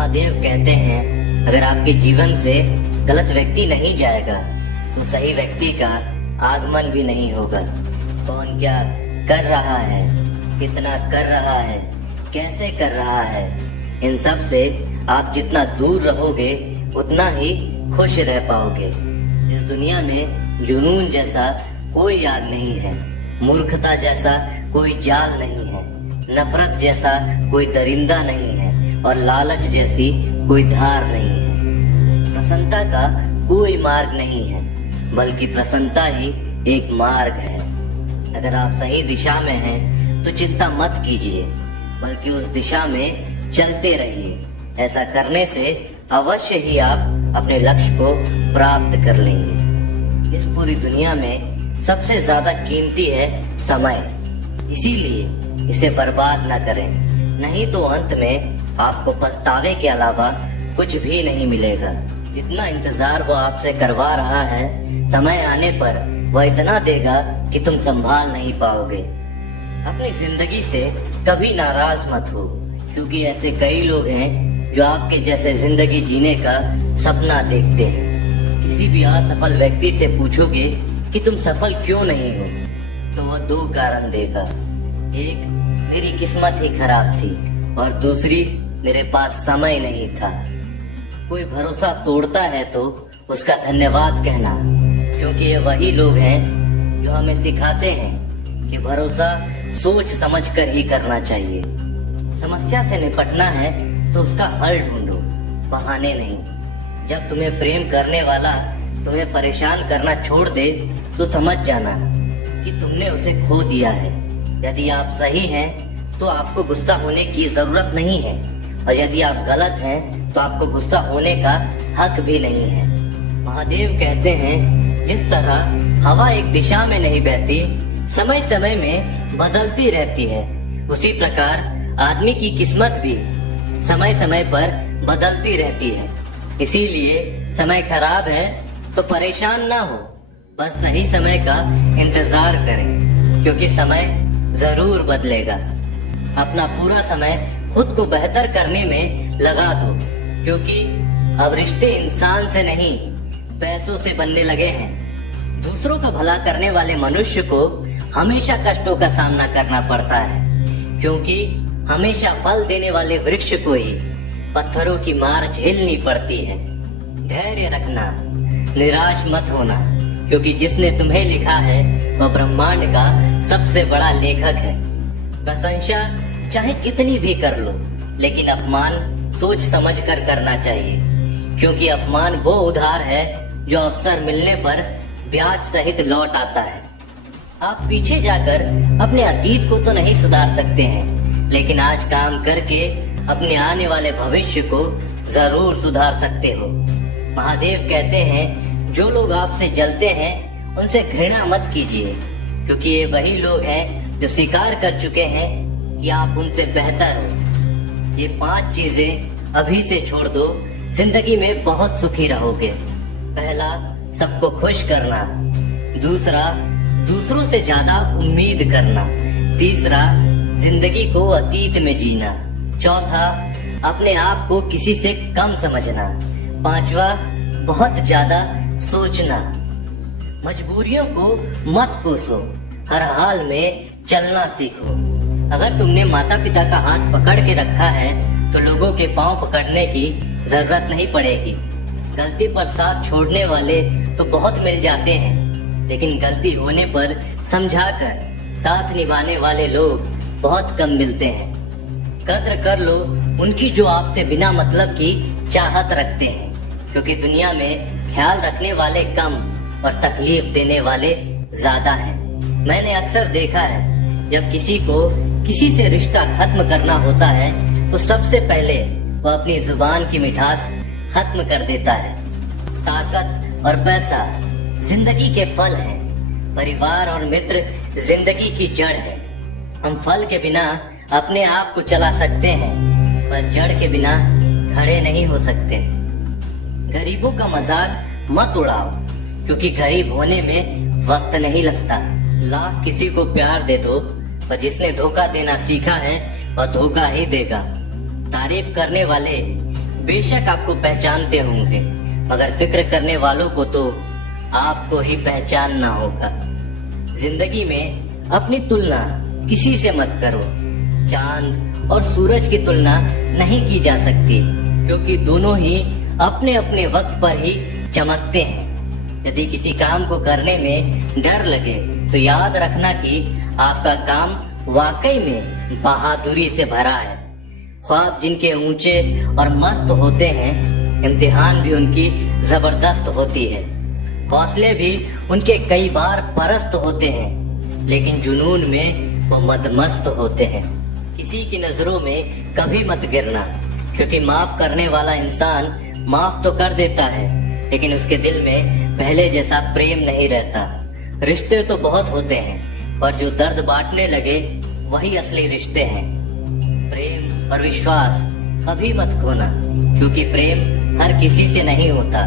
महादेव कहते हैं, अगर आपके जीवन से गलत व्यक्ति नहीं जाएगा तो सही व्यक्ति का आगमन भी नहीं होगा। कौन क्या कर रहा है, कितना कर रहा है, कैसे कर रहा है, इन सब से आप जितना दूर रहोगे उतना ही खुश रह पाओगे। इस दुनिया में जुनून जैसा कोई आग नहीं है, मूर्खता जैसा कोई जाल नहीं है, नफरत जैसा कोई दरिंदा नहीं है और लालच जैसी कोई धार नहीं है। प्रसन्नता का कोई मार्ग नहीं है, बल्कि प्रसन्नता ही एक मार्ग है। अगर आप सही दिशा में हैं तो चिंता मत कीजिए, बल्कि उस दिशा में चलते रहिए। ऐसा करने से अवश्य ही आप अपने लक्ष्य को प्राप्त कर लेंगे। इस पूरी दुनिया में सबसे ज्यादा कीमती है समय, इसीलिए इसे बर्बाद न करें, नहीं तो अंत में आपको पछतावे के अलावा कुछ भी नहीं मिलेगा। जितना इंतजार वो आपसे करवा रहा है, समय आने पर वह इतना देगा कि तुम संभाल नहीं पाओगे। अपनी जिंदगी से कभी नाराज मत हो, क्योंकि ऐसे कई लोग हैं जो आपके जैसे जिंदगी जीने का सपना देखते हैं। किसी भी असफल व्यक्ति से पूछोगे कि तुम सफल क्यों नहीं हो, तो वह दो कारण देगा। एक, मेरी किस्मत ही खराब थी, और दूसरी, मेरे पास समय नहीं था। कोई भरोसा तोड़ता है तो उसका धन्यवाद कहना, क्योंकि ये वही लोग हैं जो हमें सिखाते हैं कि भरोसा सोच समझ कर ही करना चाहिए। समस्या से निपटना है तो उसका हल ढूंढो, बहाने नहीं। जब तुम्हें प्रेम करने वाला तुम्हें परेशान करना छोड़ दे तो समझ जाना कि तुमने उसे खो दिया है। यदि आप सही हैं तो आपको गुस्सा होने की जरूरत नहीं है, और यदि आप गलत हैं तो आपको गुस्सा होने का हक भी नहीं है। महादेव कहते हैं, जिस तरह हवा एक दिशा में नहीं बहती, समय समय में बदलती रहती है, उसी प्रकार आदमी की किस्मत भी समय समय पर बदलती रहती है। इसीलिए समय खराब है तो परेशान ना हो, बस सही समय का इंतजार करें, क्योंकि समय जरूर बदलेगा। अपना पूरा समय खुद को बेहतर करने में लगा दो, क्योंकि अब रिश्ते इंसान से नहीं पैसों से बनने लगे हैं। दूसरों का भला करने वाले मनुष्य को हमेशा कष्टों का सामना करना पड़ता है, क्योंकि हमेशा फल देने वाले वृक्ष को ही पत्थरों की मार झेलनी पड़ती है। धैर्य रखना, निराश मत होना, क्योंकि जिसने तुम्हें लिखा है वह ब्रह्मांड का सबसे बड़ा लेखक है। प्रशंसा चाहे जितनी भी कर लो, लेकिन अपमान सोच समझ कर करना चाहिए, क्योंकि अपमान वो उधार है जो अवसर मिलने पर ब्याज सहित लौट आता है। आप पीछे जाकर अपने अतीत को तो नहीं सुधार सकते हैं, लेकिन आज काम करके अपने आने वाले भविष्य को जरूर सुधार सकते हो। महादेव कहते हैं, जो लोग आपसे जलते हैं उनसे घृणा मत कीजिए, क्योंकि ये वही लोग हैं जो स्वीकार कर चुके हैं कि आप उनसे बेहतर हो। ये 5 चीजें अभी से छोड़ दो, जिंदगी में बहुत सुखी रहोगे। पहला, सबको खुश करना। दूसरा, दूसरों से ज्यादा उम्मीद करना। तीसरा, जिंदगी को अतीत में जीना। चौथा, अपने आप को किसी से कम समझना। पांचवा, बहुत ज्यादा सोचना। मजबूरियों को मत कोसो, हर हाल में चलना सीखो। अगर तुमने माता पिता का हाथ पकड़ के रखा है तो लोगों के पांव पकड़ने की जरूरत नहीं पड़ेगी। गलती पर साथ छोड़ने वाले तो बहुत मिल जाते हैं, लेकिन गलती होने पर समझाकर साथ निभाने वाले लोग बहुत कम मिलते हैं। कद्र कर लो उनकी जो आपसे बिना मतलब की चाहत रखते हैं, क्योंकि दुनिया में ख्याल रखने वाले कम और तकलीफ देने वाले ज्यादा हैं। मैंने अक्सर देखा है, जब किसी को किसी से रिश्ता खत्म करना होता है तो सबसे पहले वह अपनी जुबान की मिठास खत्म कर देता है। ताकत और पैसा जिंदगी के फल हैं, परिवार और मित्र जिंदगी की जड़ है। हम फल के बिना अपने आप को चला सकते हैं, पर जड़ के बिना खड़े नहीं हो सकते। गरीबों का मजाक मत उड़ाओ, क्योंकि गरीब होने में वक्त नहीं लगता। लाख किसी को प्यार दे दो, पर जिसने धोखा देना सीखा है वह धोखा ही देगा। तारीफ करने वाले बेशक आपको पहचानते होंगे, मगर फिक्र करने वालों को तो आपको ही पहचानना होगा। जिंदगी में अपनी तुलना किसी से मत करो। चांद और सूरज की तुलना नहीं की जा सकती, क्योंकि दोनों ही अपने अपने वक्त पर ही चमकते हैं। यदि किसी काम को करने में डर लगे तो याद रखना कि आपका काम वाकई में बहादुरी से भरा है। ख्वाब जिनके ऊंचे और मस्त होते हैं, इम्तिहान भी उनकी जबरदस्त होती है। हौसले भी उनके कई बार परस्त होते हैं, लेकिन जुनून में वो मदमस्त होते हैं। किसी की नजरों में कभी मत गिरना, क्योंकि माफ करने वाला इंसान माफ तो कर देता है, लेकिन उसके दिल में पहले जैसा प्रेम नहीं रहता। रिश्ते तो बहुत होते हैं, पर जो दर्द बांटने लगे वही असली रिश्ते हैं। प्रेम और विश्वास कभी मत खोना, क्योंकि प्रेम हर किसी से नहीं होता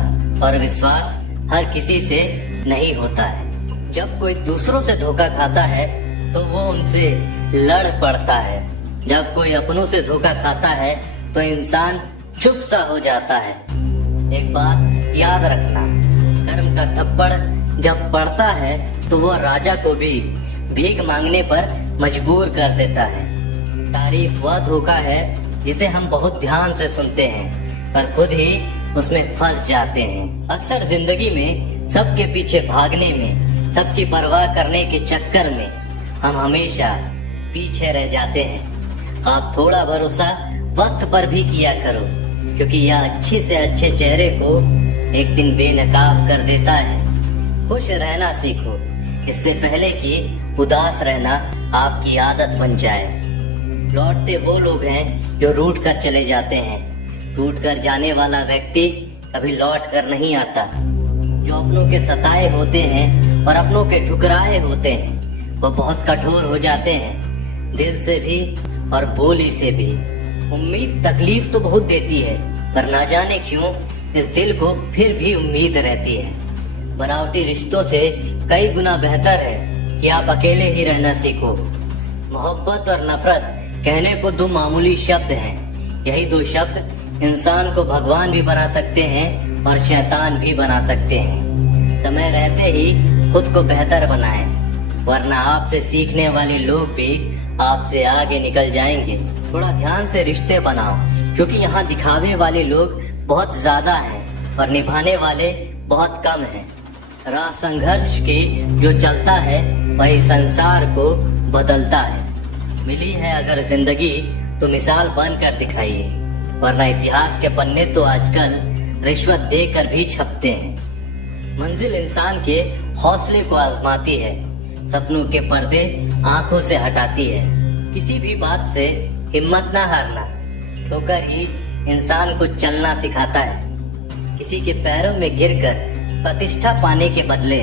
और विश्वास हर किसी से नहीं होता है। जब कोई दूसरों से धोखा खाता है तो वो उनसे लड़ पड़ता है। जब कोई अपनों से धोखा खाता है तो इंसान चुप सा हो जाता है। एक बात याद रखना, कर्म का थप्पड़ जब पड़ता है तो वो राजा को भी भीख मांगने पर मजबूर कर देता है। तारीफ वह धोखा है जिसे हम बहुत ध्यान से सुनते हैं, पर खुद ही उसमें फंस जाते हैं। अक्सर जिंदगी में सबके पीछे भागने में, सबकी परवाह करने के चक्कर में हम हमेशा पीछे रह जाते हैं। आप थोड़ा भरोसा वक्त पर भी किया करो, क्योंकि यह अच्छे से अच्छे चेहरे को एक दिन बेनकाब कर देता है। खुश रहना सीखो, इससे पहले कि उदास रहना आपकी आदत बन जाए। लौटते वो लोग हैं जो रूठ कर चले जाते हैं। टूट कर जाने वाला व्यक्ति कभी लौट कर नहीं आता। जो अपनों के सताए होते हैं और अपनों के ठुकराए होते हैं, वो बहुत कठोर हो जाते हैं, दिल से भी और बोली से भी। उम्मीद तकलीफ तो बहुत देती है, पर ना जाने क्यों इस दिल को फिर भी उम्मीद रहती है। बनावटी रिश्तों से कई गुना बेहतर है कि आप अकेले ही रहना सीखो। मोहब्बत और नफरत कहने को दो मामूली शब्द हैं। यही दो शब्द इंसान को भगवान भी बना सकते हैं और शैतान भी बना सकते हैं। समय रहते ही खुद को बेहतर बनाएं, वरना आपसे सीखने वाले लोग भी आपसे आगे निकल जाएंगे। थोड़ा ध्यान से रिश्ते बनाओ, क्योंकि यहाँ दिखावे वाले लोग बहुत ज्यादा हैं और निभाने वाले बहुत कम हैं। राह संघर्ष की जो चलता है वही संसार को बदलता है। मिली है अगर जिंदगी तो मिसाल बनकर दिखाइए, वरना इतिहास के पन्ने तो आजकल रिश्वत देकर भी छपते हैं। मंजिल इंसान के हौसले को आजमाती है, सपनों के पर्दे आंखों से हटाती है। किसी भी बात से हिम्मत ना हारना, ठोकर ही इंसान को चलना सिखाता है। किसी के पैरों में गिरकर प्रतिष्ठा पाने के बदले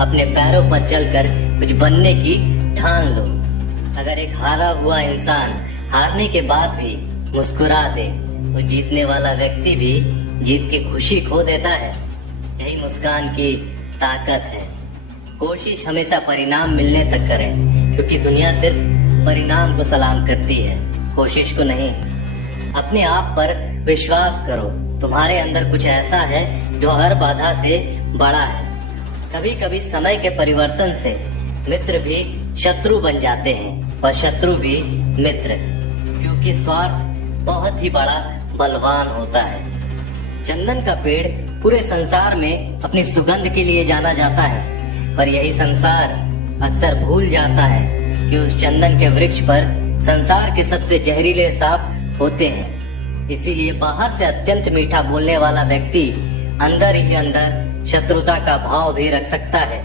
अपने पैरों पर चलकर कुछ बनने की ठान लो। अगर एक हारा हुआ इंसान हारने के बाद भी मुस्कुरा दे तो जीतने वाला व्यक्ति भी जीत की खुशी खो देता है। यही मुस्कान की ताकत है। कोशिश हमेशा परिणाम मिलने तक करें, क्योंकि दुनिया सिर्फ परिणाम को सलाम करती है, कोशिश को नहीं। अपने आप पर विश्वास करो, तुम्हारे अंदर कुछ ऐसा है जो हर बाधा से बड़ा है। कभी कभी समय के परिवर्तन से मित्र भी शत्रु बन जाते हैं और शत्रु भी मित्र, क्योंकि स्वार्थ बहुत ही बड़ा बलवान होता है। चंदन का पेड़ पूरे संसार में अपनी सुगंध के लिए जाना जाता है, पर यही संसार अक्सर भूल जाता है कि उस चंदन के वृक्ष पर संसार के सबसे जहरीले सांप होते हैं। इसीलिए बाहर से अत्यंत मीठा बोलने वाला व्यक्ति अंदर ही अंदर शत्रुता का भाव भी रख सकता है।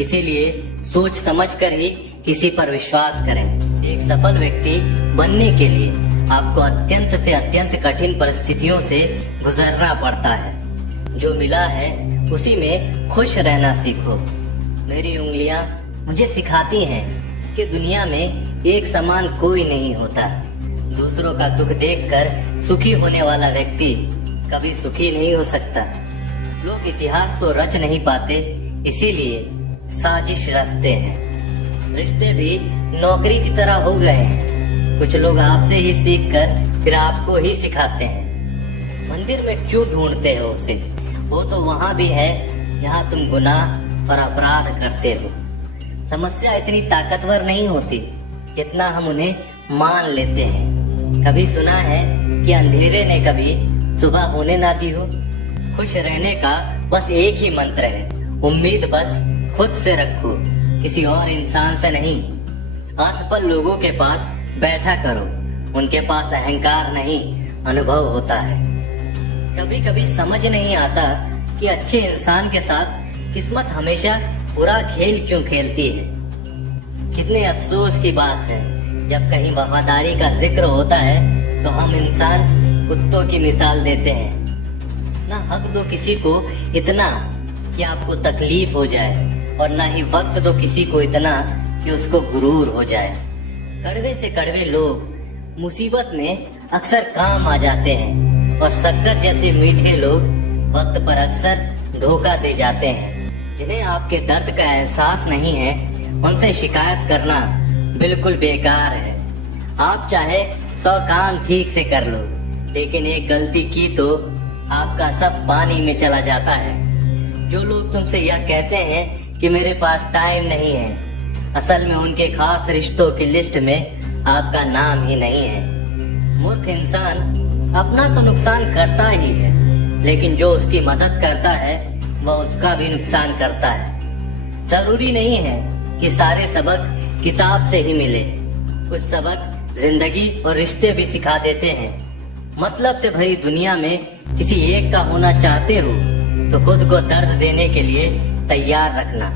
इसीलिए सोच समझकर ही किसी पर विश्वास करें। एक सफल व्यक्ति बनने के लिए आपको अत्यंत से अत्यंत कठिन परिस्थितियों से गुजरना पड़ता है। जो मिला है उसी में खुश रहना सीखो। मेरी उंगलियां मुझे सिखाती हैं कि दुनिया में एक समान कोई नहीं होता। दूसरों का दुख देखकर सुखी होने वाला व्यक्ति कभी सुखी नहीं हो सकता। लोग इतिहास तो रच नहीं पाते, इसीलिए साजिश रचते हैं। रिश्ते भी नौकरी की तरह हो गए हैं। कुछ लोग आपसे ही सीखकर फिर आपको ही सिखाते हैं। मंदिर में क्यों ढूंढते हो उसे? वो तो वहां भी है जहाँ तुम गुनाह और अपराध करते हो। समस्या इतनी ताकतवर नहीं होती जितना हम उन्हें मान लेते हैं। कभी सुना है कि अंधेरे ने कभी सुबह होने ना दी हो? खुश रहने का बस एक ही मंत्र है, उम्मीद बस खुद से रखो, किसी और इंसान से नहीं। असफल लोगों के पास बैठा करो, उनके पास अहंकार नहीं अनुभव होता है। कभी कभी समझ नहीं आता कि अच्छे इंसान के साथ किस्मत हमेशा बुरा खेल क्यों खेलती है। कितने अफसोस की बात है, जब कहीं वफादारी का जिक्र होता है तो हम इंसान कुत्तों की मिसाल देते हैं। ना हक दो किसी को इतना कि आपको तकलीफ हो जाए, और ना ही वक्त दो किसी को इतना कि उसको गुरूर हो जाए। कड़वे से कड़वे लोग मुसीबत में अक्सर काम आ जाते हैं, और शक्कर जैसे मीठे लोग वक्त पर अक्सर धोखा दे जाते हैं। जिन्हें आपके दर्द का एहसास नहीं है, उनसे शिकायत करना बिल्कुल बेकार है। आप चाहे 100 काम ठीक से कर लो, लेकिन एक गलती की तो आपका सब पानी में चला जाता है। जो लोग तुमसे यह कहते हैं कि मेरे पास टाइम नहीं है, असल में उनके खास रिश्तों की लिस्ट में आपका नाम ही नहीं है। मूर्ख इंसान अपना तो नुकसान करता ही है, लेकिन जो उसकी मदद करता है वह उसका भी नुकसान करता है। जरूरी नहीं है कि सारे सबक किताब से ही मिले, कुछ सबक जिंदगी और रिश्ते भी सिखा देते हैं। मतलब से भरी दुनिया में किसी एक का होना चाहते हो तो खुद को दर्द देने के लिए तैयार रखना।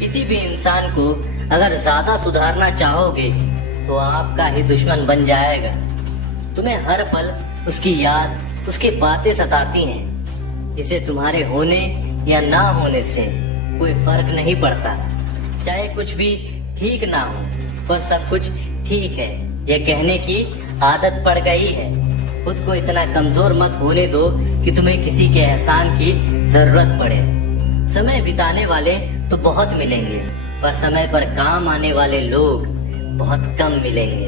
किसी भी इंसान को अगर ज्यादा सुधारना चाहोगे तो आपका ही दुश्मन बन जाएगा। तुम्हें हर पल उसकी याद, उसकी बातें सताती हैं, जिसे तुम्हारे होने या ना होने से कोई फर्क नहीं पड़ता। चाहे कुछ भी ठीक ना हो, पर सब कुछ ठीक है ये कहने की आदत पड़ गई है। खुद को इतना कमजोर मत होने दो कि तुम्हें किसी के एहसान की जरूरत पड़े। समय बिताने वाले तो बहुत मिलेंगे, पर समय पर काम आने वाले लोग बहुत कम मिलेंगे।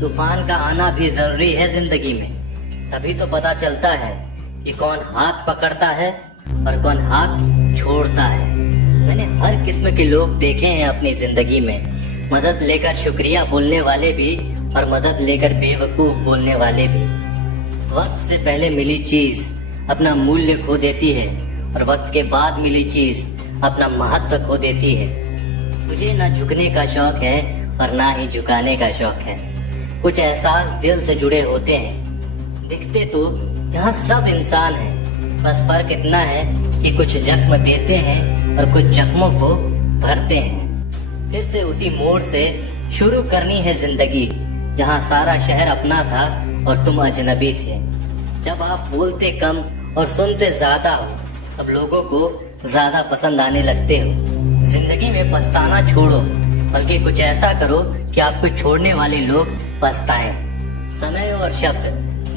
तूफान का आना भी जरूरी है जिंदगी में, तभी तो पता चलता है कि कौन हाथ पकड़ता है और कौन हाथ छोड़ता है। मैंने हर किस्म के लोग देखे हैं अपनी जिंदगी में, मदद लेकर शुक्रिया बोलने वाले भी और मदद लेकर बेवकूफ बोलने वाले भी। वक्त से पहले मिली चीज अपना मूल्य खो देती है, और वक्त के बाद मिली चीज अपना महत्व खो देती है। मुझे ना झुकने का शौक है और ना ही झुकाने का शौक है। कुछ एहसास दिल से जुड़े होते हैं। दिखते तो यहाँ सब इंसान हैं, बस फर्क इतना है कि कुछ जख्म देते हैं और कुछ जख्मों को भरते हैं। फिर से उसी मोड़ से शुरू करनी है जिंदगी, जहाँ सारा शहर अपना था और तुम अजनबी थे। जब आप बोलते कम और सुनते ज्यादा हो, तब लोगों को ज्यादा पसंद आने लगते हो। जिंदगी में पछताना छोड़ो, बल्कि कुछ ऐसा करो कि आपको छोड़ने वाले लोग पछताएं। समय और शब्द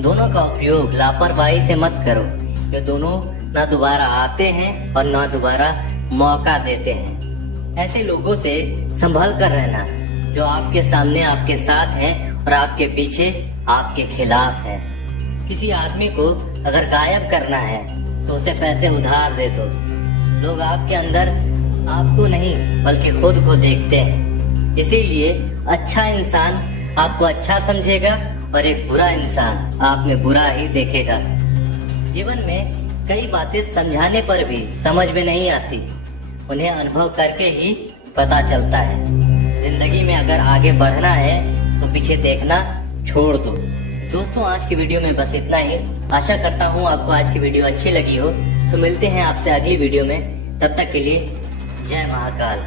दोनों का उपयोग लापरवाही से मत करो। ये दोनों ना दोबारा आते हैं और ना दोबारा मौका देते हैं। ऐसे लोगों से संभल कर रहना जो आपके सामने आपके साथ हैं और आपके पीछे आपके खिलाफ है। किसी आदमी को अगर गायब करना है तो उसे पैसे उधार दे दो। लोग आपके अंदर आपको नहीं बल्कि खुद को देखते हैं, इसीलिए अच्छा इंसान आपको अच्छा समझेगा और एक बुरा इंसान आप में बुरा ही देखेगा। जीवन में कई बातें समझाने पर भी समझ में नहीं आती, उन्हें अनुभव करके ही पता चलता है। जिंदगी में अगर आगे बढ़ना है तो पीछे देखना छोड़ दो। दोस्तों, आज की वीडियो में बस इतना ही। आशा करता हूँ आपको आज की वीडियो अच्छी लगी हो। तो मिलते हैं आपसे अगली वीडियो में, तब तक के लिए जय महाकाल।